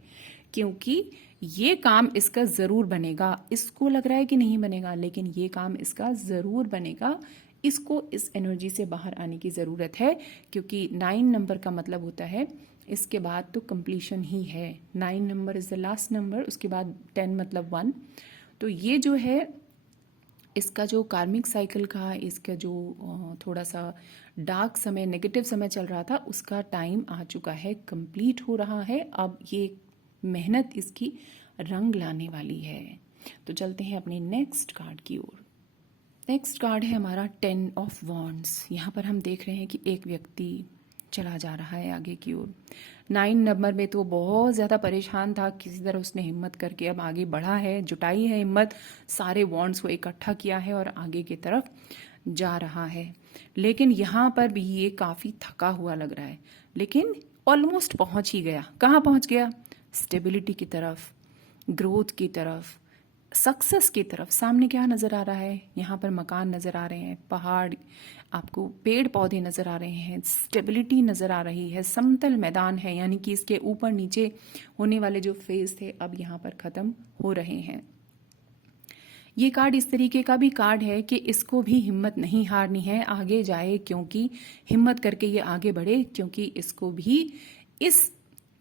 क्योंकि ये काम इसका ज़रूर बनेगा। इसको लग रहा है कि नहीं बनेगा, लेकिन ये काम इसका ज़रूर बनेगा। इसको इस एनर्जी से बाहर आने की ज़रूरत है, क्योंकि 9 नंबर का मतलब होता है इसके बाद तो कंप्लीशन ही है। 9 number is the last number, उसके बाद 10 मतलब 1। तो ये जो है इसका जो कार्मिक साइकिल का, इसका जो थोड़ा सा डार्क समय, नेगेटिव समय चल रहा था, उसका टाइम आ चुका है, कंप्लीट हो रहा है। अब ये मेहनत इसकी रंग लाने वाली है। तो चलते हैं अपने नेक्स्ट कार्ड की ओर। नेक्स्ट कार्ड है हमारा 10 ऑफ वॉन्ड्स। यहाँ पर हम देख रहे हैं कि एक व्यक्ति चला जा रहा है आगे की ओर। 9 नंबर में तो बहुत ज़्यादा परेशान था, किसी तरह उसने हिम्मत करके अब आगे बढ़ा है, जुटाई है हिम्मत, सारे वॉन्ड्स को इकट्ठा किया है और आगे की तरफ जा रहा है। लेकिन यहाँ पर भी ये काफ़ी थका हुआ लग रहा है, लेकिन ऑलमोस्ट पहुँच ही गया। कहाँ पहुँच गया? स्टेबिलिटी की तरफ, ग्रोथ की तरफ, सक्सेस की तरफ। सामने क्या नज़र आ रहा है? यहाँ पर मकान नज़र आ रहे हैं, पहाड़, आपको पेड़ पौधे नज़र आ रहे हैं, स्टेबिलिटी नज़र आ रही है, समतल मैदान है, यानी कि इसके ऊपर नीचे होने वाले जो फेज थे अब यहाँ पर ख़त्म हो रहे हैं। ये कार्ड इस तरीके का भी कार्ड है कि इसको भी हिम्मत नहीं हारनी है, आगे जाए, क्योंकि हिम्मत करके ये आगे बढ़े, क्योंकि इसको भी इस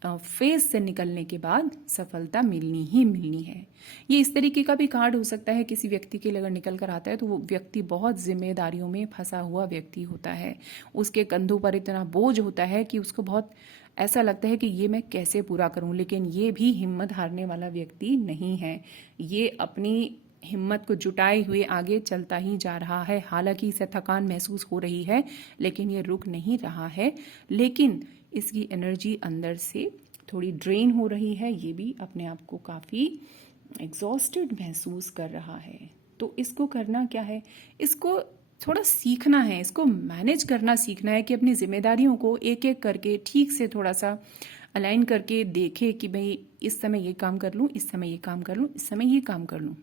फेज से निकलने के बाद सफलता मिलनी ही मिलनी है। ये इस तरीके का भी कार्ड हो सकता है, किसी व्यक्ति के लिए अगर निकल कर आता है तो वो व्यक्ति बहुत जिम्मेदारियों में फंसा हुआ व्यक्ति होता है, उसके कंधों पर इतना बोझ होता है कि उसको बहुत ऐसा लगता है कि ये मैं कैसे पूरा करूं। लेकिन ये भी हिम्मत हारने वाला व्यक्ति नहीं है, ये अपनी हिम्मत को जुटाए हुए आगे चलता ही जा रहा है। हालांकि इसे थकान महसूस हो रही है, लेकिन ये रुक नहीं रहा है, लेकिन इसकी एनर्जी अंदर से थोड़ी ड्रेन हो रही है, ये भी अपने आप को काफ़ी एग्जॉस्टेड महसूस कर रहा है। तो इसको करना क्या है? इसको थोड़ा सीखना है, इसको मैनेज करना सीखना है कि अपनी जिम्मेदारियों को एक एक करके ठीक से थोड़ा सा अलाइन करके देखे कि भाई इस समय ये काम कर लूँ, इस समय ये काम कर लूँ, इस समय ये काम कर लूँ।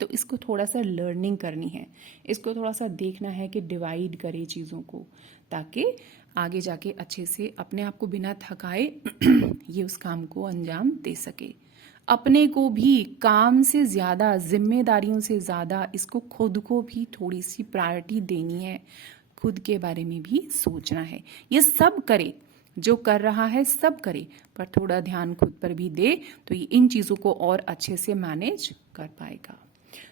तो इसको थोड़ा सा लर्निंग करनी है, इसको थोड़ा सा देखना है कि डिवाइड करे चीज़ों को, ताकि आगे जाके अच्छे से अपने आप को बिना थकाए ये उस काम को अंजाम दे सके। अपने को भी काम से ज़्यादा, जिम्मेदारियों से ज़्यादा इसको खुद को भी थोड़ी सी प्रायोरिटी देनी है, खुद के बारे में भी सोचना है। ये सब करे, जो कर रहा है सब करे, पर थोड़ा ध्यान खुद पर भी दे, तो ये इन चीज़ों को और अच्छे से मैनेज कर पाएगा।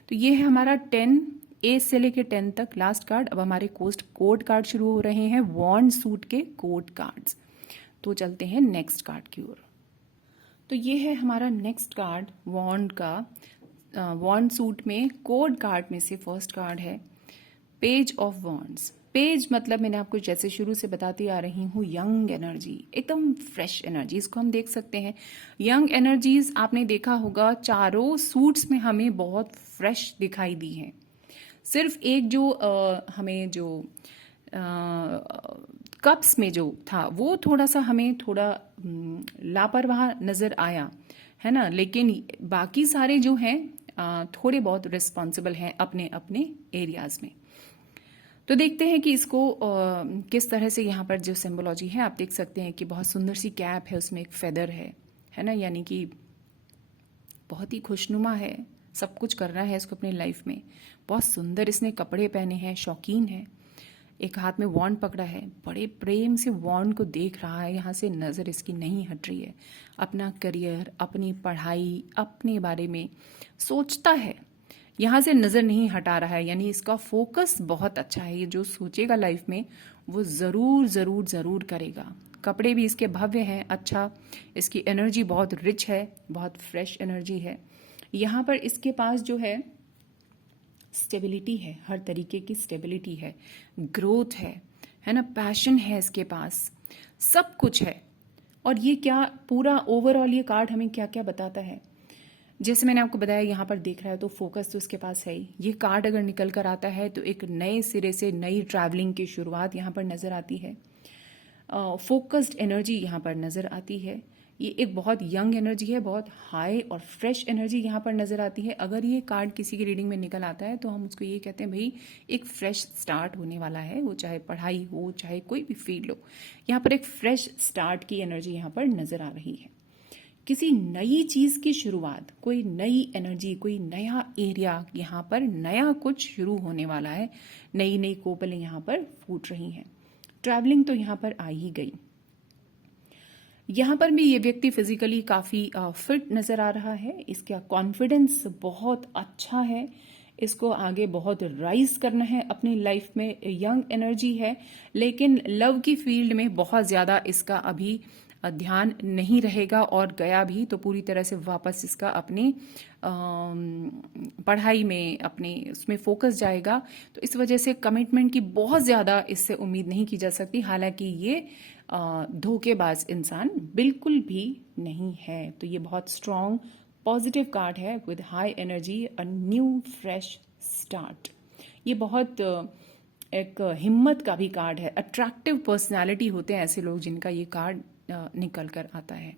तो ये है हमारा 10 ए से लेके 10 तक लास्ट कार्ड। अब हमारे कोड कार्ड शुरू हो रहे हैं, वॉन्ड सूट के कोड कार्ड्स। तो चलते हैं नेक्स्ट कार्ड की ओर। तो ये है हमारा नेक्स्ट कार्ड वॉन्ड का। वॉन्ड सूट में कोड कार्ड में से फर्स्ट कार्ड है पेज ऑफ वॉन्ड्स। पेज मतलब मैंने आपको जैसे शुरू से बताती आ रही हूँ, यंग एनर्जी, एकदम फ्रेश एनर्जी, इसको हम देख सकते हैं। यंग एनर्जीज आपने देखा होगा चारों सूट्स में हमें बहुत फ्रेश दिखाई दी हैं। सिर्फ एक जो हमें जो कप्स में जो था वो थोड़ा सा हमें थोड़ा लापरवाह नज़र आया, है ना। लेकिन बाकी सारे जो हैं थोड़े बहुत रिस्पॉन्सिबल हैं अपने अपने एरियाज में। तो देखते हैं कि इसको किस तरह से यहाँ पर जो सिंबोलॉजी है आप देख सकते हैं कि बहुत सुंदर सी कैप है, उसमें एक फेदर है ना, यानी कि बहुत ही खुशनुमा है, सब कुछ कर रहा है इसको अपनी लाइफ में। बहुत सुंदर इसने कपड़े पहने हैं, शौकीन है, एक हाथ में वॉन्ड पकड़ा है, बड़े प्रेम से वॉन्ड को देख रहा है, यहाँ से नज़र इसकी नहीं हट रही है। अपना करियर, अपनी पढ़ाई, अपने बारे में सोचता है, यहाँ से नज़र नहीं हटा रहा है, यानी इसका फोकस बहुत अच्छा है। ये जो सोचेगा लाइफ में वो ज़रूर ज़रूर ज़रूर करेगा। कपड़े भी इसके भव्य हैं, अच्छा, इसकी एनर्जी बहुत रिच है, बहुत फ्रेश एनर्जी है। यहाँ पर इसके पास जो है स्टेबिलिटी है, हर तरीके की स्टेबिलिटी है, ग्रोथ है ना, पैशन है इसके पास, सब कुछ है। और ये क्या पूरा ओवरऑल ये कार्ड हमें क्या क्या बताता है, जैसे मैंने आपको बताया यहाँ पर देख रहा है तो फोकस तो इसके पास है ही। ये कार्ड अगर निकल कर आता है तो एक नए सिरे से नई ट्रैवलिंग की शुरुआत यहाँ पर नज़र आती है। फोकस्ड एनर्जी यहाँ पर नज़र आती है। ये एक बहुत यंग एनर्जी है, बहुत हाई और फ्रेश एनर्जी यहाँ पर नज़र आती है। अगर ये कार्ड किसी की रीडिंग में निकल आता है तो हम उसको ये कहते हैं भाई एक फ्रेश स्टार्ट होने वाला है, वो चाहे पढ़ाई हो चाहे कोई भी फील्ड हो, यहाँ पर एक फ्रेश स्टार्ट की एनर्जी यहाँ पर नज़र आ रही है। किसी नई चीज़ की शुरुआत, कोई नई एनर्जी, कोई नया एरिया, यहाँ पर नया कुछ शुरू होने वाला है, नई नई कोपलें यहाँ पर फूट रही हैं। ट्रैवलिंग तो यहाँ पर आ ही गई। यहाँ पर भी ये व्यक्ति फिजिकली काफ़ी फिट नज़र आ रहा है, इसका कॉन्फिडेंस बहुत अच्छा है, इसको आगे बहुत राइज करना है अपनी लाइफ में। यंग एनर्जी है लेकिन लव की फील्ड में बहुत ज़्यादा इसका अभी ध्यान नहीं रहेगा, और गया भी तो पूरी तरह से वापस इसका अपनी पढ़ाई में, अपने उसमें फोकस जाएगा। तो इस वजह से कमिटमेंट की बहुत ज़्यादा इससे उम्मीद नहीं की जा सकती। हालांकि ये धोखेबाज इंसान बिल्कुल भी नहीं है। तो ये बहुत स्ट्रॉन्ग पॉजिटिव कार्ड है with high energy, a new fresh start. ये बहुत एक हिम्मत का भी कार्ड है। अट्रैक्टिव पर्सनालिटी होते हैं ऐसे लोग जिनका ये कार्ड निकल कर आता है।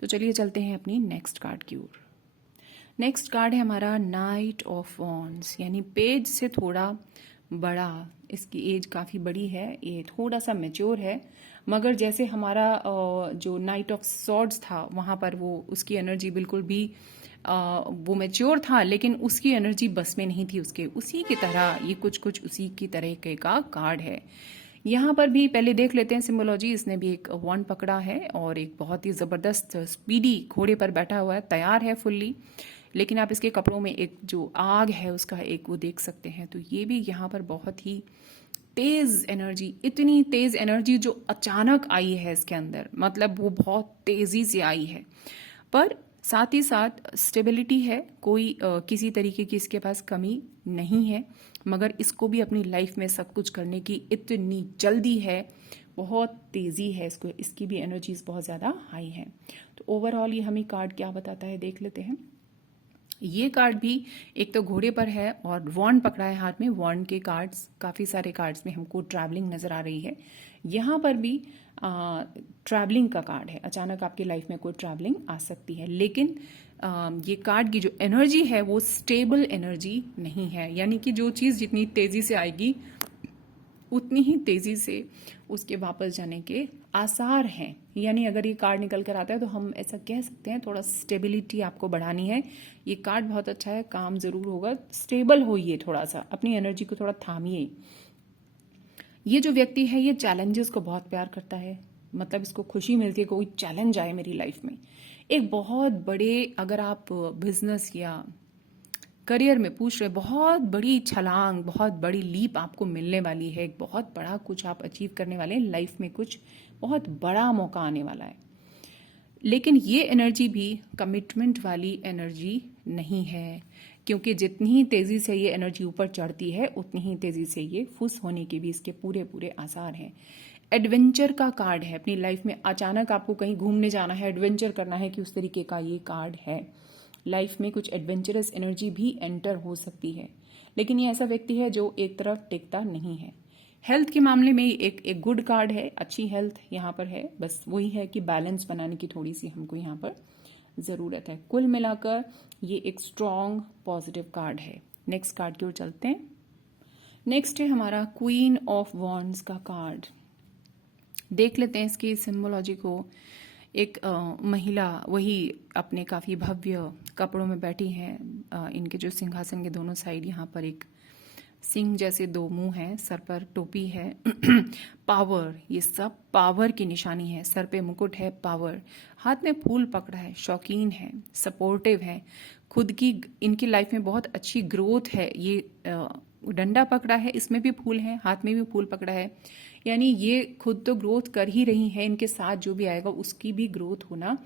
तो चलिए चलते हैं अपनी नेक्स्ट कार्ड की ओर। नेक्स्ट कार्ड है हमारा नाइट ऑफ वॉन्ड्स, यानी पेज से थोड़ा बड़ा, इसकी एज काफ़ी बड़ी है, ये थोड़ा सा मेच्योर है, मगर जैसे हमारा जो नाइट ऑफ सॉर्ड्स था वहाँ पर वो उसकी एनर्जी बिल्कुल भी वो मेच्योर था, लेकिन उसकी एनर्जी बस में नहीं थी उसके, उसी की तरह ये कुछ कुछ उसी की तरह के का कार्ड है। यहाँ पर भी पहले देख लेते हैं सिंबोलॉजी। इसने भी एक वॉन्ड पकड़ा है और एक बहुत ही ज़बरदस्त स्पीडी घोड़े पर बैठा हुआ है, तैयार है फुल्ली, लेकिन आप इसके कपड़ों में एक जो आग है उसका एक वो देख सकते हैं। तो ये भी यहाँ पर बहुत ही तेज एनर्जी, इतनी तेज एनर्जी जो अचानक आई है इसके अंदर, मतलब वो बहुत तेजी से आई है, पर साथ ही साथ स्टेबिलिटी है, कोई किसी तरीके की इसके पास कमी नहीं है, मगर इसको भी अपनी लाइफ में सब कुछ करने की इतनी जल्दी है, बहुत तेज़ी है इसको, इसकी भी एनर्जीज बहुत ज़्यादा हाई हैं। तो ओवरऑल ये हमें कार्ड क्या बताता है देख लेते हैं। ये कार्ड भी एक तो घोड़े पर है और वॉन्ड पकड़ा है हाथ में। वॉन्ड के कार्ड्स, काफ़ी सारे कार्ड्स में हमको ट्रैवलिंग नज़र आ रही है। यहाँ पर भी ट्रैवलिंग का कार्ड है, अचानक आपकी लाइफ में कोई ट्रैवलिंग आ सकती है, लेकिन ये कार्ड की जो एनर्जी है वो स्टेबल एनर्जी नहीं है, यानी कि जो चीज़ जितनी तेज़ी से आएगी उतनी ही तेज़ी से उसके वापस जाने के आसार हैं। यानी अगर ये कार्ड निकल कर आता है तो हम ऐसा कह सकते हैं थोड़ा स्टेबिलिटी आपको बढ़ानी है। ये कार्ड बहुत अच्छा है, काम ज़रूर होगा, स्टेबल होइए, थोड़ा सा अपनी एनर्जी को थोड़ा थामिए। ये जो व्यक्ति है ये चैलेंजेस को बहुत प्यार करता है, मतलब इसको खुशी मिलती है कोई चैलेंज आए मेरी लाइफ में। एक बहुत बड़े, अगर आप बिजनेस या करियर में पूछ रहे, बहुत बड़ी छलांग, बहुत बड़ी लीप आपको मिलने वाली है, एक बहुत बड़ा कुछ आप अचीव करने वाले हैं लाइफ में, कुछ बहुत बड़ा मौका आने वाला है। लेकिन ये एनर्जी भी कमिटमेंट वाली एनर्जी नहीं है, क्योंकि जितनी ही तेज़ी से ये एनर्जी ऊपर चढ़ती है उतनी ही तेज़ी से ये फुस होने के भी इसके पूरे पूरे आसार हैं। एडवेंचर का कार्ड है, अपनी लाइफ में अचानक आपको कहीं घूमने जाना है, एडवेंचर करना है, कि उस तरीके का ये कार्ड है। लाइफ में कुछ एडवेंचरस एनर्जी भी एंटर हो सकती है, लेकिन ये ऐसा व्यक्ति है जो एक तरफ टिकता नहीं है। हेल्थ के मामले में एक गुड कार्ड है, अच्छी हेल्थ यहाँ पर है, बस वही है कि बैलेंस बनाने की थोड़ी सी हमको यहाँ पर ज़रूरत है। कुल मिलाकर ये एक स्ट्रॉन्ग पॉजिटिव कार्ड है। नेक्स्ट कार्ड की ओर चलते हैं। नेक्स्ट है हमारा क्वीन ऑफ वॉन्ड्स का कार्ड। देख लेते हैं इसकी सिंबोलॉजी को। एक महिला, वही अपने काफ़ी भव्य कपड़ों में बैठी हैं। इनके जो सिंहासन के दोनों साइड यहाँ पर एक सिंह जैसे दो मुंह हैं, सर पर टोपी है। पावर, ये सब पावर की निशानी है। सर पे मुकुट है, पावर। हाथ में फूल पकड़ा है, शौकीन है, सपोर्टिव है, खुद की इनकी लाइफ में बहुत अच्छी ग्रोथ है। ये डंडा पकड़ा है, इसमें भी फूल है, हाथ में भी फूल पकड़ा है, यानी ये खुद तो ग्रोथ कर ही रही है, इनके साथ जो भी आएगा उसकी भी ग्रोथ होना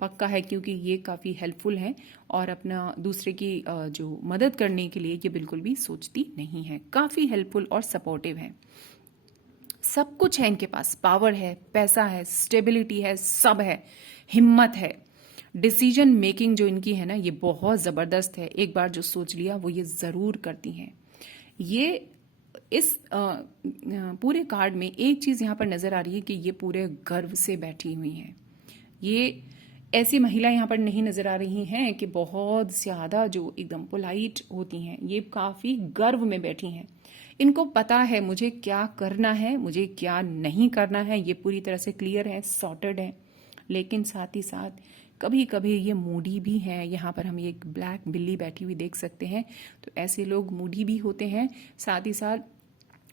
पक्का है, क्योंकि ये काफ़ी हेल्पफुल है और अपना दूसरे की जो मदद करने के लिए ये बिल्कुल भी सोचती नहीं है। काफ़ी हेल्पफुल और सपोर्टिव है। सब कुछ है इनके पास, पावर है, पैसा है, स्टेबिलिटी है, सब है, हिम्मत है। डिसीजन मेकिंग जो इनकी है ना, ये बहुत ज़बरदस्त है। एक बार जो सोच लिया वो ये ज़रूर करती हैं। ये इस पूरे कार्ड में एक चीज़ यहाँ पर नज़र आ रही है कि ये पूरे गर्व से बैठी हुई हैं। ये ऐसी महिला यहाँ पर नहीं नज़र आ रही हैं कि बहुत ज़्यादा जो एकदम पोलाइट होती हैं। ये काफ़ी गर्व में बैठी हैं। इनको पता है मुझे क्या करना है, मुझे क्या नहीं करना है, ये पूरी तरह से क्लियर है, सॉर्टेड है। लेकिन साथ ही साथ कभी कभी ये मूडी भी हैं। यहाँ पर हम एक ब्लैक बिल्ली बैठी हुई देख सकते हैं। तो ऐसे लोग मूडी भी होते हैं, साथ ही साथ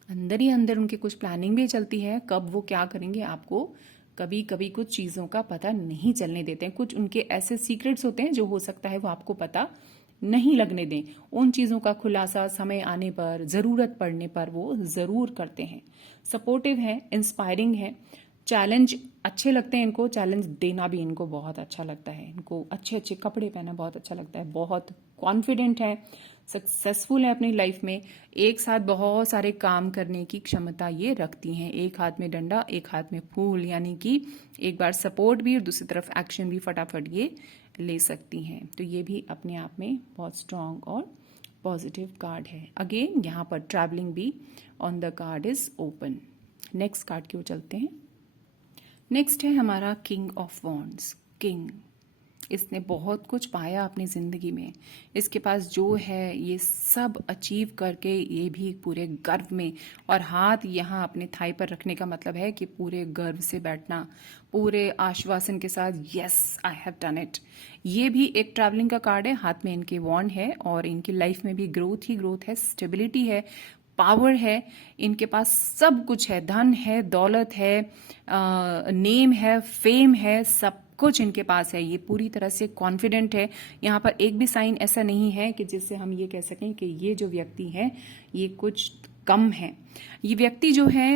अंदर ही अंदर उनकी कुछ प्लानिंग भी चलती है। कब वो क्या करेंगे आपको कभी कभी कुछ चीज़ों का पता नहीं चलने देते हैं। कुछ उनके ऐसे सीक्रेट्स होते हैं जो हो सकता है वो आपको पता नहीं लगने दें। उन चीज़ों का खुलासा समय आने पर, ज़रूरत पड़ने पर वो ज़रूर करते हैं। सपोर्टिव है, इंस्पायरिंग है, चैलेंज अच्छे लगते हैं इनको, चैलेंज देना भी इनको बहुत अच्छा लगता है। इनको अच्छे अच्छे कपड़े पहनना बहुत अच्छा लगता है, बहुत कॉन्फिडेंट है, सक्सेसफुल है अपनी लाइफ में। एक साथ बहुत सारे काम करने की क्षमता ये रखती हैं। एक हाथ में डंडा, एक हाथ में फूल, यानी कि एक बार सपोर्ट भी और दूसरी तरफ एक्शन भी फटाफट ये ले सकती हैं। तो ये भी अपने आप में बहुत स्ट्रांग और पॉजिटिव कार्ड है। अगेन यहाँ पर ट्रैवलिंग भी on the card is open. Next card की ओर चलते हैं। नेक्स्ट है हमारा किंग ऑफ वॉन्ड्स। किंग, इसने बहुत कुछ पाया अपनी ज़िंदगी में। इसके पास जो है ये सब अचीव करके ये भी पूरे गर्व में, और हाथ यहाँ अपने थाई पर रखने का मतलब है कि पूरे गर्व से बैठना, पूरे आश्वासन के साथ, yes I have done it. ये भी एक ट्रैवलिंग का कार्ड है। हाथ में इनके वॉन्ड है और इनकी लाइफ में भी ग्रोथ ही ग्रोथ है, स्टेबिलिटी है, पावर है। इनके पास सब कुछ है, धन है, दौलत है, नेम है, फेम है, सब कुछ इनके पास है। ये पूरी तरह से कॉन्फिडेंट है। यहाँ पर एक भी साइन ऐसा नहीं है कि जिससे हम ये कह सकें कि ये जो व्यक्ति है ये कुछ कम है। ये व्यक्ति जो है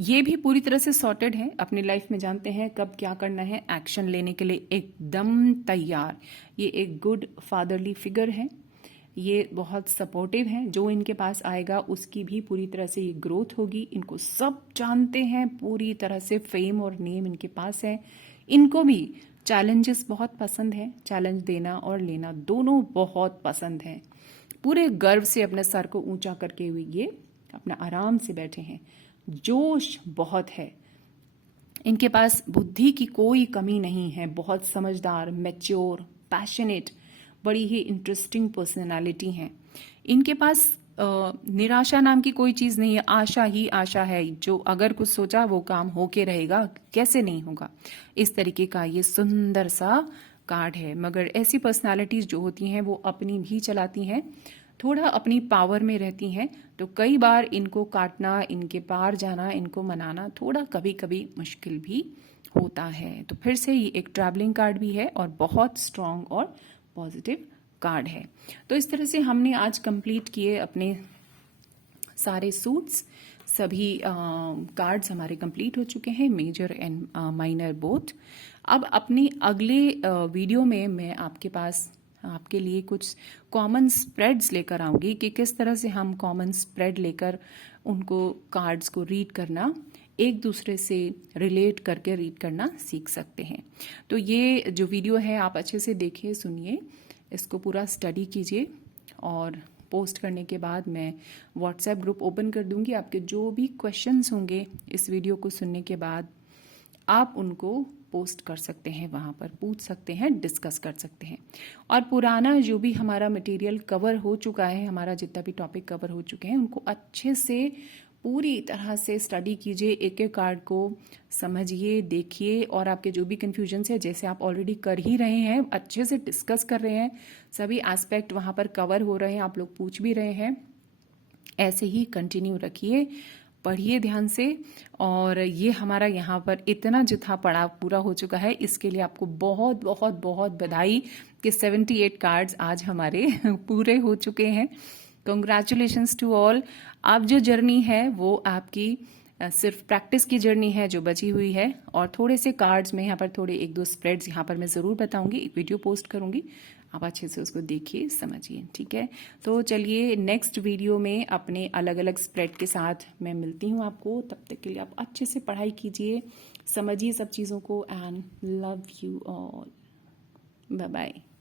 ये भी पूरी तरह से सॉर्टेड है, अपनी लाइफ में जानते हैं कब क्या करना है, एक्शन लेने के लिए एकदम तैयार। ये एक गुड फादरली फिगर है, ये बहुत सपोर्टिव हैं। जो इनके पास आएगा उसकी भी पूरी तरह से ये ग्रोथ होगी। इनको सब जानते हैं, पूरी तरह से फेम और नेम इनके पास है। इनको भी चैलेंजेस बहुत पसंद है, चैलेंज देना और लेना दोनों बहुत पसंद है। पूरे गर्व से अपने सर को ऊंचा करके हुए ये अपना आराम से बैठे हैं। जोश बहुत है इनके पास, बुद्धि की कोई कमी नहीं है। बहुत समझदार, मैच्योर, पैशनेट, बड़ी ही इंटरेस्टिंग पर्सनालिटी हैं। इनके पास निराशा नाम की कोई चीज़ नहीं है, आशा ही आशा है। जो अगर कुछ सोचा वो काम होके रहेगा, कैसे नहीं होगा। इस तरीके का ये सुंदर सा कार्ड है। मगर ऐसी पर्सनालिटीज़ जो होती हैं वो अपनी भी चलाती हैं, थोड़ा अपनी पावर में रहती हैं, तो कई बार इनको काटना, इनके पार जाना, इनको मनाना थोड़ा कभी कभी मुश्किल भी होता है। तो फिर से ये एक ट्रैवलिंग कार्ड भी है और बहुत स्ट्रांग और पॉजिटिव कार्ड है। तो इस तरह से हमने आज कंप्लीट किए अपने सारे सूट्स। सभी कार्ड्स हमारे कंप्लीट हो चुके हैं, मेजर एंड माइनर बोथ। अब अपने अगले वीडियो में मैं आपके लिए कुछ कॉमन स्प्रेड्स लेकर आऊंगी कि किस तरह से हम कॉमन स्प्रेड लेकर उनको कार्ड्स को रीड करना, एक दूसरे से रिलेट करके रीड करना सीख सकते हैं। तो ये जो वीडियो है आप अच्छे से देखिए, सुनिए, इसको पूरा स्टडी कीजिए और पोस्ट करने के बाद मैं व्हाट्सएप ग्रुप ओपन कर दूंगी। आपके जो भी क्वेश्चंस होंगे इस वीडियो को सुनने के बाद आप उनको पोस्ट कर सकते हैं, वहाँ पर पूछ सकते हैं, डिस्कस कर सकते हैं। और पुराना जो भी हमारा मटेरियल कवर हो चुका है, हमारा जितना भी टॉपिक कवर हो चुके हैं, उनको अच्छे से पूरी तरह से स्टडी कीजिए, एक एक कार्ड को समझिए, देखिए, और आपके जो भी कन्फ्यूजन्स है, जैसे आप ऑलरेडी कर ही रहे हैं, अच्छे से डिस्कस कर रहे हैं, सभी एस्पेक्ट वहाँ पर कवर हो रहे हैं, आप लोग पूछ भी रहे हैं, ऐसे ही कंटिन्यू रखिए, पढ़िए ध्यान से। और ये हमारा यहाँ पर इतना जो था पढ़ाव पूरा हो चुका है, इसके लिए आपको बहुत बहुत बहुत बधाई कि 78 कार्ड्स आज हमारे पूरे हो चुके हैं। Congratulations to all. अब जो जर्नी है वो आपकी सिर्फ प्रैक्टिस की जर्नी है जो बची हुई है, और थोड़े से कार्ड्स में यहाँ पर थोड़े एक दो स्प्रेड्स यहाँ पर मैं ज़रूर बताऊंगी, एक वीडियो पोस्ट करूंगी, आप अच्छे से उसको देखिए, समझिए, ठीक है। तो चलिए नेक्स्ट वीडियो में अपने अलग अलग स्प्रेड के साथ मैं मिलती हूँ आपको। तब तक के लिए आप अच्छे से पढ़ाई कीजिए, समझिए सब चीज़ों को, and love you all. Bye bye.